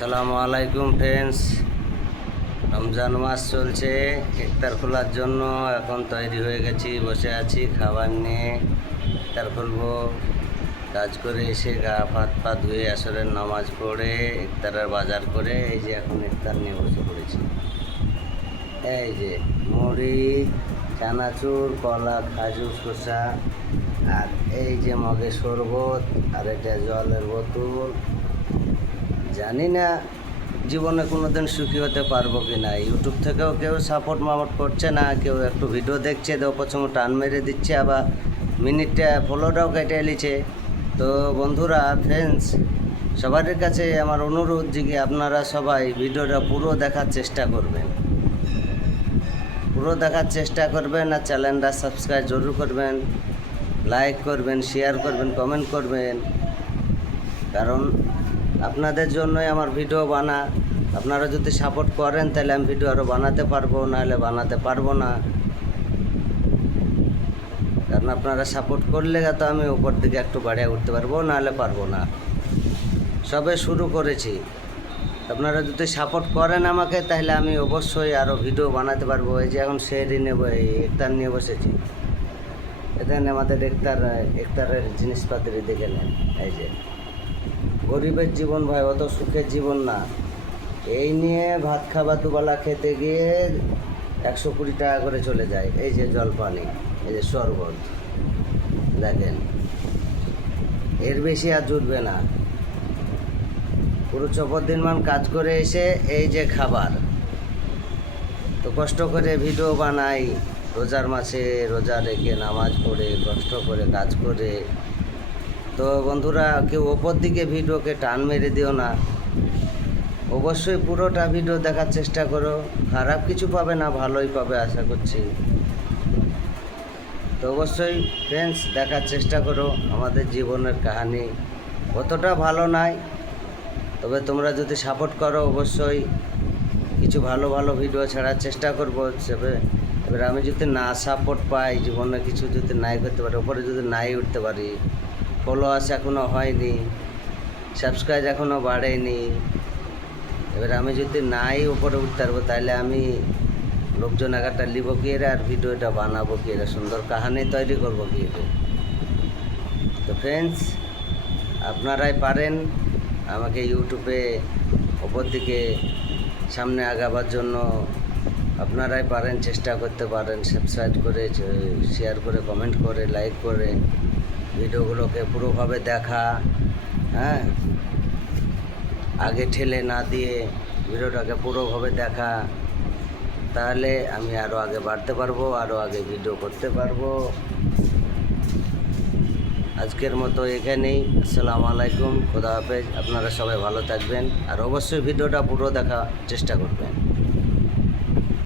আসসালামু আলাইকুম ফ্রেন্ডস। রমজান মাস চলছে, ইফতার খোলার জন্য এখন তৈরি হয়ে গেছি, বসে আছি খাবার নিয়ে। ইফতার খুলবো। কাজ করে এসে গা হাত পা ধুয়ে আসরের নামাজ পড়ে ইফতারের বাজার করে এই যে এখন ইফতার নিয়ে বসে পড়েছি। এই যে মুড়ি, চানাচুর, কলা, খাজুর, শসা, আর এই যে মগে শরবত, আর এটা জলের বোতল। জানি না জীবনে কোনো দিন সুখী হতে পারবো কি না। ইউটিউব থেকেও কেউ সাপোর্ট মামোট করছে না, কেউ একটু ভিডিও দেখছে তো প্রথমে টান মেরে দিচ্ছে, আবার মিনিটটা ফলোটাও কেটে নিচ্ছে। তো বন্ধুরা, ফ্রেন্ডস, সবার কাছে আমার অনুরোধ যে কি আপনারা সবাই ভিডিওটা পুরো দেখার চেষ্টা করবেন, পুরো দেখার চেষ্টা করবেন, আর চ্যানেলটা সাবস্ক্রাইব জরুর করবেন, লাইক করবেন, শেয়ার করবেন, কমেন্ট করবেন। কারণ আপনাদের জন্যই আমার ভিডিও বানা। আপনারা যদি সাপোর্ট করেন তাহলে আমি ভিডিও আরও বানাতে পারবো, নাহলে বানাতে পারবো না। কারণ আপনারা সাপোর্ট করলে তো আমি উপর দিকে একটু বাড়িয়ে উঠতে পারবো, নাহলে পারবো না। সবে শুরু করেছি, আপনারা যদি সাপোর্ট করেন আমাকে তাহলে আমি অবশ্যই আরও ভিডিও বানাতে পারবো। এই যে এখন সেরি নেবো, এই ইফতার নিয়ে বসেছি। এখানে আমাদের ইফতারের জিনিসপাতি দেখে নেন। এই যে গরিবের জীবন ভাই, অত সুখের জীবন না। এই নিয়ে ভাত খাবার দুবেলা খেতে গিয়ে 120 টাকা করে চলে যায়। এই যে জলপানি, এই যে শরবত, দেখেন এর বেশি আর জুটবে না। পুরো 4 দিন মান কাজ করে এসে এই যে খাবার। তো কষ্ট করে ভিডিও বানাই, রোজার মাসে রোজা রেখে নামাজ পড়ে কষ্ট করে কাজ করে। তো বন্ধুরা, কেউ ওপর দিকে ভিডিওকে টান মেরে দিও না, অবশ্যই পুরোটা ভিডিও দেখার চেষ্টা করো। খারাপ কিছু পাবে না, ভালোই পাবে আশা করছি। তো অবশ্যই ফ্রেন্ডস দেখার চেষ্টা করো। আমাদের জীবনের কাহিনী অতটা ভালো নয়, তবে তোমরা যদি সাপোর্ট করো অবশ্যই কিছু ভালো ভালো ভিডিও ছাড়ার চেষ্টা করবো। এবার আমি যদি না সাপোর্ট পাই, জীবনে কিছু যদি নাই করতে পারি, ওপরে যদি নাই উঠতে পারি, ফলোয়ার্স এখনও হয়নি, সাবস্ক্রাইব এখনও বাড়েনি, এবার আমি যদি নাই উপরে উঠতে পারবো তাহলে আমি লোকজন আগারটা লিব কি এরা, আর ভিডিওটা বানাবো কি এরা, সুন্দর কাহিনী তৈরি করবো কি এরা। তো ফ্রেন্ডস, আপনারাই পারেন আমাকে ইউটিউবে ওপর দিকে সামনে আগাবার জন্য। আপনারাই পারেন, চেষ্টা করতে পারেন, সাবস্ক্রাইব করে, শেয়ার করে, কমেন্ট করে, লাইক করে ভিডিওগুলোকে পুরোভাবে দেখা। হ্যাঁ, আগে ঠেলে না দিয়ে ভিডিওটাকে পুরোভাবে দেখা, তাহলে আমি আরও আগে বাড়তে পারবো, আরও আগে ভিডিও করতে পারবো। আজকের মতো এখানেই। আসসালামু আলাইকুম, খোদা হাফেজ। আপনারা সবাই ভালো থাকবেন, আর অবশ্যই ভিডিওটা পুরো দেখার চেষ্টা করবেন।